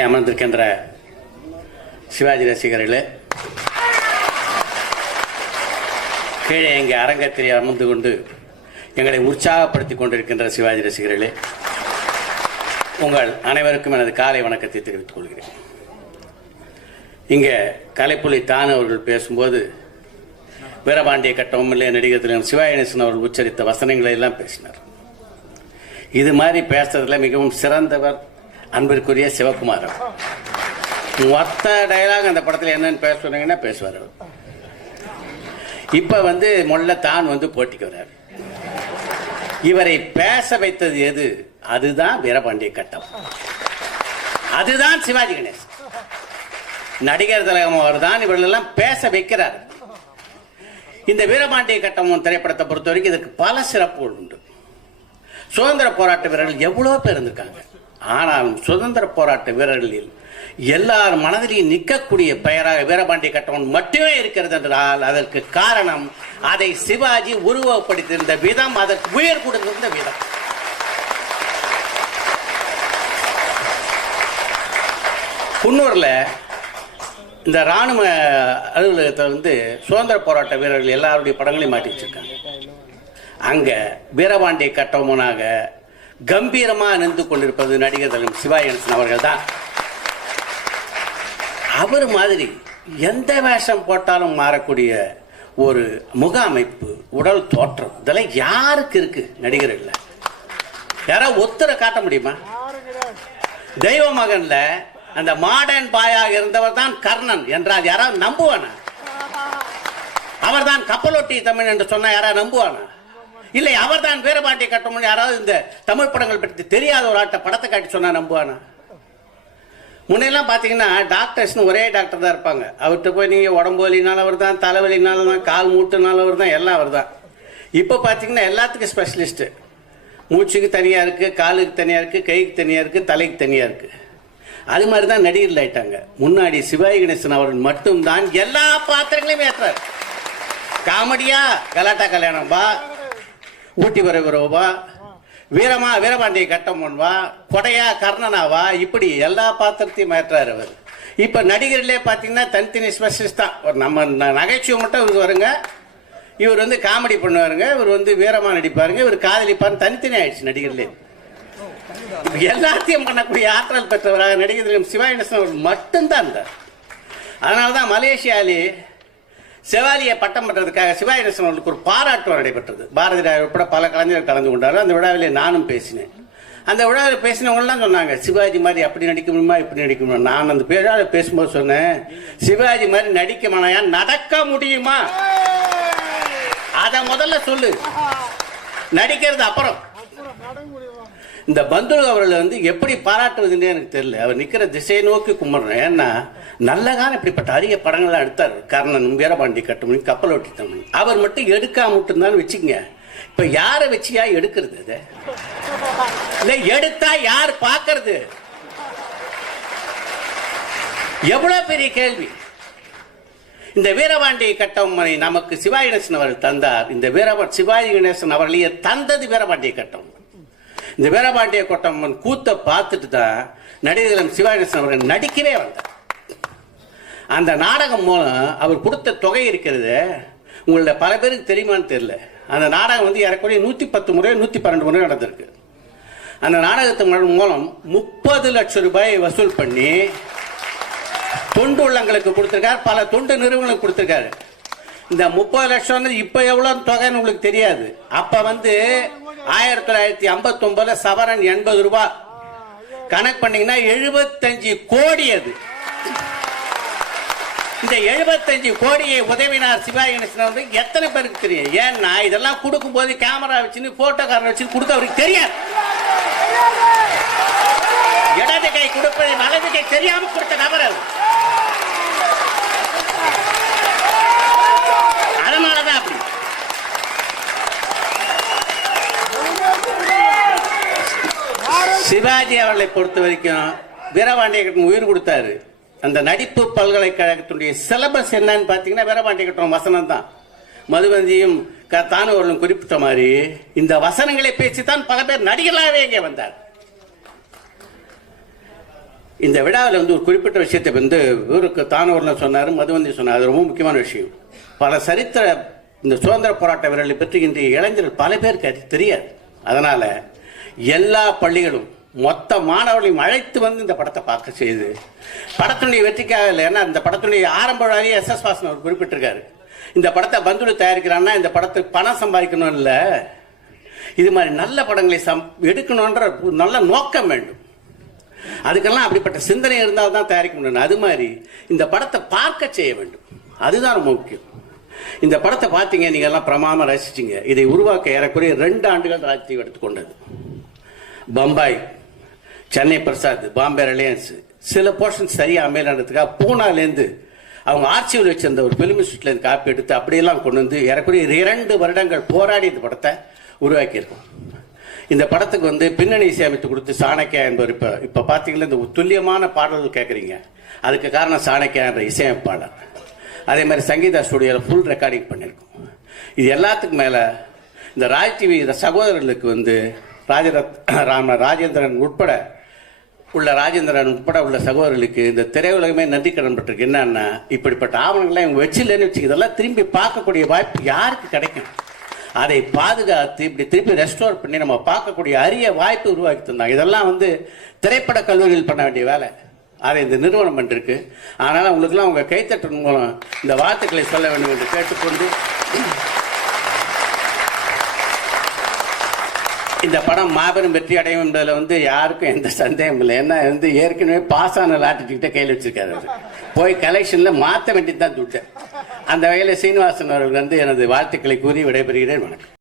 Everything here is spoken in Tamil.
அமர்ந்திருக்கின்ற சிவாஜி ரசிகர்களே கீழே இங்கே அரங்கத்தில் அமர்ந்து கொண்டு எங்களை உற்சாகப்படுத்திக் கொண்டிருக்கின்ற சிவாஜி ரசிகர்களே உங்கள் அனைவருக்கும் எனது காலை வணக்கத்தை தெரிவித்துக் கொள்கிறேன். இங்கே கலைப்புலி தான் அவர்கள் பேசும்போது வீரபாண்டிய கட்டமில்லை நடிகர் திலகம் சிவாயணேசன் அவர்கள் உச்சரித்த வசனங்களை எல்லாம் பேசினார். இது மாதிரி பேசுறதுல மிகவும் சிறந்தவர் அன்பிற்குரிய சிவகுமார் மொத்த டைலாக் அந்த படத்தில் என்னன்னு பேச சொன்னீங்கன்னா பேசுவார் அவர். வந்து முல்ல தான் வந்து போட்டிக்கு வர்றார். இவரை பேச வைத்தது எது? அதுதான் வீரபாண்டிய கட்டம். அதுதான் சிவாஜி கணேசன். நடிகர் திலகம் அவர் தான் இவர்களெல்லாம் பேச வைக்கிறார். இந்த வீரபாண்டிய கட்டம் திரைப்படத்தை பொறுத்த வரைக்கும் இதுக்கு பல சிறப்புகள் உண்டு. சுதந்திர போராட்ட வீரர்கள் எவ்வளோ பேர் இருந்திருக்காங்க? ஆனாலும் சுதந்திர போராட்ட வீரர்களில் எல்லார் மனதிலையும் நிற்கக்கூடிய பெயராக வீரபாண்டிய கட்டவன் மட்டுமே இருக்கிறது என்றால் அதற்கு காரணம் அதை சிவாஜி உருவப்படுத்தியிருந்த விதம் அதற்கு உயர் கொடுத்திருந்த விதம். குன்னூர்ல இந்த ராணுவ அலுவலகத்தை வந்து சுதந்திர போராட்ட வீரர்கள் எல்லாருடைய படங்களையும் மாட்டி வச்சிருக்காங்க அங்க வீரபாண்டிய கட்டவனாக கம்பீரமா நின்று கொண்டிருப்பது நடிகர் சிவா என்ஸ் அவர்கள் தான் அவர் மாதிரி எந்த வேஷம் போட்டாலும் மாறக்கூடிய ஒரு முக அமைப்பு உடல் தோற்றம் இதெல்லாம் யாருக்கு இருக்கு நடிகர்கள் யாராவது ஒத்தரை காட்ட முடியுமா? தெய்வ மகன்ல அந்த மாடர்ன் பாயாக இருந்தவர் தான் கர்ணன் என்றால் யாராவது நம்புவானா? அவர்தான் கப்பலொட்டி தமிழ் என்று சொன்னா யாராவது நம்புவானா? இல்லை அவர் தான் வீரபாண்டிய கட்டமணி யாராவது இந்த தமிழ் படங்கள் பற்றி தெரியாத ஒரு ஆட்ட படத்தை காட்டி சொன்னா நம்புவானா? முன்னெல்லாம் பார்த்தீங்கன்னா டாக்டர்ஸ்னு ஒரே டாக்டர் தான் இருப்பாங்க. அவர்கிட்ட போய் நீங்கள் உடம்பு வலினாலும் அவர் தான் தலைவலினாலும் தான் கால் மூட்டுனாலும் அவர் தான் எல்லாம் அவர் தான் இப்போ பார்த்தீங்கன்னா எல்லாத்துக்கும் ஸ்பெஷலிஸ்ட்டு மூச்சுக்கு தனியாக இருக்குது காலுக்கு தனியாக இருக்குது கைக்கு தனியாக இருக்குது தலைக்கு தனியாக இருக்குது அது மாதிரி தான் நடிகர்கள் ஆயிட்டாங்க. முன்னாடி சிவாஜி கணேசன் அவர்கள் மட்டும்தான் எல்லா பாத்திரங்களையும் ஏற்றார் காமெடியா கலாட்டா கல்யாணம். பா ஊட்டி வரவா வீரமா வீரபாண்டிய கட்டம் வா. கொடையா கர்ணனாவா இப்படி எல்லா பாத்திரத்தையும் மாற்றார் அவர். இப்போ நடிகர்களே பார்த்தீங்கன்னா தனித்தனி ஸ்பெஷலிஸ்ட் தான். ஒரு நம்ம ந- நகைச்சுவை மட்டும் இவருக்கு வருங்க. இவர் வந்து காமெடி பண்ணுவாருங்க. இவர் வந்து வீரமா நடிப்பாருங்க. இவர் காதலிப்பாருன்னு தனித்தனி ஆயிடுச்சு நடிகர்களே எல்லாத்தையும் பண்ணக்கூடிய ஆற்றல் பெற்றவராக நடிகர் சிவாயணசன் அவர் மட்டும்தான் இருந்தார். அதனால தான் மலேசியாலே செவாலியை பட்டம் பெற்றதுக்காக சிவாயணசன் அவர்களுக்கு ஒரு பாராட்டு நடைபெற்றது. பாரதி ராய் உட்பட பல கலைஞர்கள் கலந்து கொண்டார் அந்த விழாவிலே நானும் பேசினேன். அந்த விழாவில் பேசினவங்கலாம் சொன்னாங்க சிவாஜி மாதிரி அப்படி நடிக்க முடியுமா இப்படி நடிக்க முடியுமா? நான் அந்த பேரால பேசும்போது சொன்னேன் சிவாஜி மாதிரி நடிக்க மாட்டாயா நடக்க முடியுமா? அதை முதல்ல சொல்லு. நடிக்கிறது அப்புறம். இந்த பந்துலு அவர்களை வந்து எப்படி பாராட்டுவதுன்னு எனக்கு தெரியல. அவர் நிக்கிற திசையை நோக்கி கும்பிடுறேன். ஏன்னா நல்லகான இப்படிப்பட்ட அரிய படங்கள்லாம் எடுத்தார். கர்ணன் வீரபாண்டி கட்டுமணி கப்பல் ஒட்டி தமிழ். அவர் மட்டும் எடுக்காம மட்டும்தான் வச்சுக்கங்க. இப்போ யாரை வச்சியா எடுக்கிறது அது? இல்லை எடுத்தா யார் பார்க்கறது? எவ்வளவு பெரிய கேள்வி. இந்த வீரபாண்டி கட்டம்மனை நமக்கு சிவாஜி கணேசன் அவர்கள் தந்தார். இந்த வீரபா சிவாஜி கணேசன் அவர்களையே தந்தது வீரபாண்டிய கட்டம். இந்த வீரபாண்டிய கொட்டம்மன் கூத்த பார்த்துட்டு தான் நடிகர்களும் சிவாகிருஷ்ணன் அவர்கள் நடிக்கவே வந்தார். அந்த நாடகம் மூலம் அவர் கொடுத்த தொகை இருக்கிறது உங்களோட பல பேருக்கு தெரியுமான்னு தெரியல. அந்த நாடகம் வந்து ஏறக்குறைய நூற்றி பத்து முறை நூற்றி பன்னெண்டு முறை நடந்திருக்கு. அந்த நாடகத்தின் மூலம் முப்பது லட்சம் ரூபாய் வசூல் பண்ணி தொண்டு உள்ளங்களுக்கு கொடுத்துருக்காரு பல தொண்டு நிறுவனங்களுக்கு கொடுத்துருக்காரு. இந்த முப்பது லட்சம் வந்து எவ்வளோ தொகைன்னு உங்களுக்கு தெரியாது. அப்போ வந்து ஆயிரத்தி தொள்ளாயிரத்தி ஐம்பத்தி ஒன்பதுல சவரன் எண்பது ரூபாய் கணக்கு பண்ணீங்கன்னா எழுபத்தஞ்சு கோடி அது. இந்த எழுபத்தஞ்சு கோடியை உதவினார் சிவா கணேசன் வந்து எத்தனை பேருக்கு தெரியும்? ஏன்னா இதெல்லாம் கொடுக்கும்போது கேமரா வச்சுன்னு போட்டோக்காரர் வச்சு கொடுக்க அவருக்கு தெரியாது. இடது கை கொடுப்பது வலது கை தெரியாம கொடுத்த நபர் அது அதனாலதான் அப்படி சிவாஜி அவர்களை பொறுத்த வரைக்கும் வீரபாண்டியகட்டம் உயிர் கொடுத்தாரு. அந்த நடிப்பு பல்கலைக்கழகத்துடைய சிலபஸ் என்னன்னு பார்த்தீங்கன்னா வீரபாண்டியகட்டன் வசனம் தான் மதுவந்தியும் க- குறிப்பிட்ட மாதிரி இந்த வசனங்களை பேசித்தான் தான் பல பேர் நடிகர்களாகவே இங்கே வந்தார். இந்த விழாவில் வந்து ஒரு குறிப்பிட்ட விஷயத்தை வந்து இவருக்கு தானூரில் சொன்னார் மதுவந்தி சொன்னார். அது ரொம்ப முக்கியமான விஷயம். பல சரித்திர இந்த சுதந்திர போராட்ட வீரர்களை பற்றி இன்றைய இளைஞர்கள் பல பேருக்கு அது தெரியாது. அதனால் எல்லா பள்ளிகளும் மொத்த மாணவர்களையும் அழைத்து வந்து இந்த படத்தை பார்க்க செய்து படத்தினுடைய வெற்றிக்காக இல்லை. ஏன்னா இந்த படத்தினுடைய ஆரம்ப விழாவே எஸ் எஸ் வாசன் அவர் குறிப்பிட்டிருக்காரு. இந்த படத்தை பந்துலு தயாரிக்கிறான்னா இந்த படத்துக்கு பணம் சம்பாதிக்கணும் இல்லை. இது மாதிரி நல்ல படங்களை சம் எடுக்கணுன்ற ஒரு நல்ல நோக்கம் வேண்டும். அதுக்கெல்லாம் அப்படிப்பட்ட சிந்தனை இருந்தால் தான் தயாரிக்க முடியும். அது மாதிரி இந்த படத்தை பார்க்க செய்ய வேண்டும். அதுதான் ரொம்ப முக்கியம். இந்த படத்தை பார்த்தீங்க நீங்கள் எல்லாம் பிரமாம ரசிச்சிங்க. இதை உருவாக்க ஏறக்குறைய ரெண்டு ஆண்டுகள் ராஜ்தீவ் எடுத்துக்கொண்டது. பம்பாய். சென்னை பிரசாத் பாம்பே ரிலையன்ஸ் சில போர்ஷன் சரியாக அமையலான்றதுக்காக பூனாலேருந்து அவங்க ஆர்ச்சியில் வச்சிருந்த ஒரு பிலிம் இன்ஸ்டியூட்லேருந்து காப்பி எடுத்து அப்படியெல்லாம் கொண்டு வந்து ஏறக்குறைய இரண்டு வருடங்கள் போராடி இந்த படத்தை உருவாக்கியிருக்கோம். இந்த படத்துக்கு வந்து பின்னணி இசையமைத்து கொடுத்து சாணக்கியா என்பவர் இப்போ இப்போ பார்த்தீங்கன்னா இந்த துல்லியமான பாடல்கள் கேட்குறீங்க அதுக்கு காரணம் சாணக்கியா என்ற இசையமைப்பாளர். அதே மாதிரி சங்கீதா ஸ்டுடியோவில் ஃபுல் ரெக்கார்டிங் பண்ணியிருக்கோம். இது எல்லாத்துக்கும் மேலே இந்த ராஜ் டிவி சகோதரர்களுக்கு வந்து ராஜரத் ராம ராஜேந்திரன் உட்பட உள்ள ராஜேந்திரன் உட்பட உள்ள சகோதரர்களுக்கு இந்த திரையுலகமே நன்றி கடன் பட்டிருக்கு. என்னன்னா இப்படிப்பட்ட ஆவணங்கள்லாம் இவங்க வச்சில்லைன்னு வச்சு இதெல்லாம் திரும்பி பார்க்கக்கூடிய வாய்ப்பு யாருக்கு கிடைக்கும்? அதை பாதுகாத்து இப்படி திருப்பி ரெஸ்டோர் பண்ணி நம்ம பார்க்கக்கூடிய அரிய வாய்ப்பு உருவாக்கி தந்தாங்க இதெல்லாம் வந்து திரைப்பட கல்லூரியில் பண்ண வேண்டிய வேலை. அதை இந்த நிறுவனம் பண்ணிருக்கு. அதனால் உங்களுக்குலாம் உங்கள் கைத்தட்டல் மூலம் இந்த வார்த்தைகளை சொல்ல வேண்டும் என்று கேட்டுக்கொண்டு இந்த படம் மாபெரும் வெற்றி அடையும் என்பதில் வந்து யாருக்கும் எந்த சந்தேகம் இல்லை. ஏன்னா வந்து ஏற்கனவே பாஸ் ஆன லாட்டிக்கிட்ட கையில் வச்சிருக்காரு போய் கலெக்ஷனில் மாற்ற வேண்டியது தான் துட்டு. அந்த வகையில் சீனிவாசன் அவர்கள் வந்து எனது வாழ்த்துக்களை கூறி விடைபெறுகிறேன். வணக்கம்.